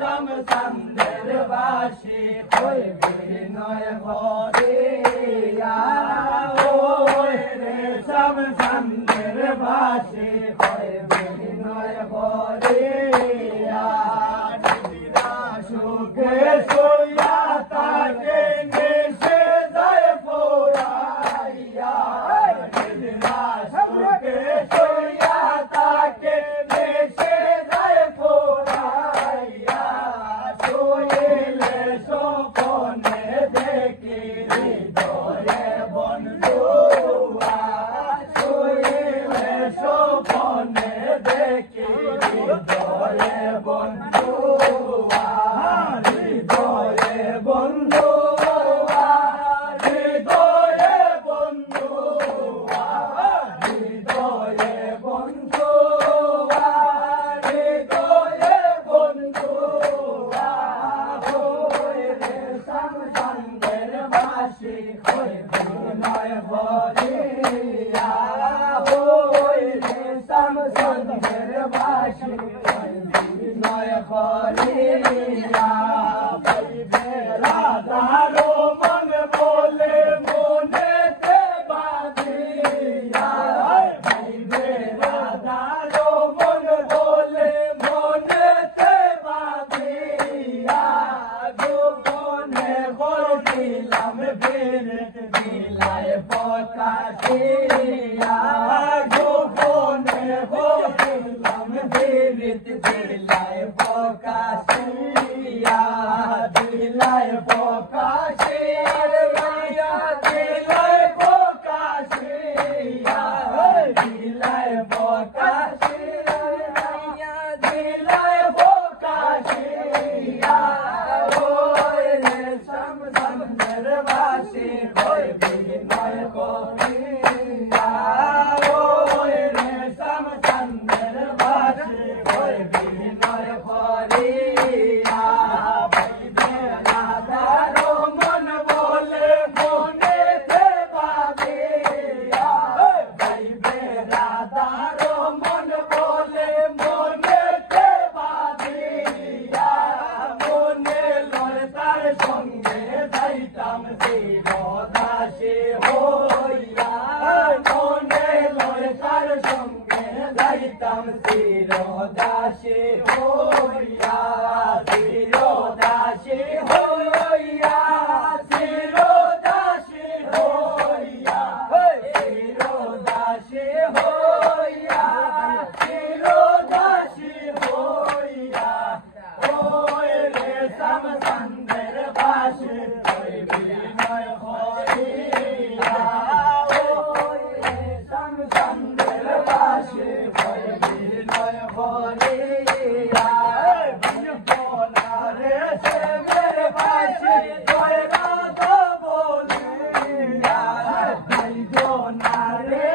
Sam Sandar Vashi হই বিনয় ভরিয়া ওই রেশম চন্দ্রের বাসি হই বিনয় ভরিয়া নিদ্রা সুখে শুইয়া তাকে নেশে যায় পোড়াইয়া নিদ্রা সুখে শুইয়া তাকে নেশে যায় পোড়াইয়া শুইলে স্বপ্নে দেখি হৃদয়ে বন্ধুয়া শুইলে স্বপ্নে দেখি হৃদয়ে বন্ধুয়া হৃদয়ে বন্ধুয়া হৃদয়ে বন্ধুয়া হৃদয়ে বন্ধুয়া হৃদয়ে বন্ধুয়া হই রেশম চন্দ্রের বাসি হই বিনয় ভরিয়া হই রেশম চন্দ্রের বাসি হই বিনয় ভরিয়া পাইবে রাধারো মন বলে মনেতে বাঁধিয়া পাইবে রাধারো মন বলে মনেতে বাঁধিয়া গোপনে বলছিলাম বিরত বিলায় প্রকাশিয়া গোপনে বলছিলাম বিরত বিলায় প্রকাশিয়া বিলায় প্রকাশিয়া বিলায় প্রকাশিয়া বিলায় প্রকাশিয়া বিলায় প্রকাশিয়া ওই রেশম চন্দ্রের বাসি হই বিনয় ভরিয়া ওই রেশম চন্দ্রের বাসি হই বিনয় ভরিয়া পাইবে রাধারো মন বলে মনেতে বাঁধিয়া পাইবে রাধারো মন বলে মনেতে বাঁধিয়া মনে লয় তার সঙ্গে যাইতাম চিরদাসী হইয়া মনে লয় তার সঙ্গে যাইতাম চিরদাসী হইয়া চিরদাসী হইয়া চিরদাসী হইয়া চিরদাসী হইয়া চিরদাসী হইয়া ওই রেশম চন্দ্রের বাসি হই বিনয় ভরিয়া ওই রেশম চন্দ্রের বাসি হই বিনয় ভরিয়া রেশমের বাসি জয় রাধা বলিয়া রে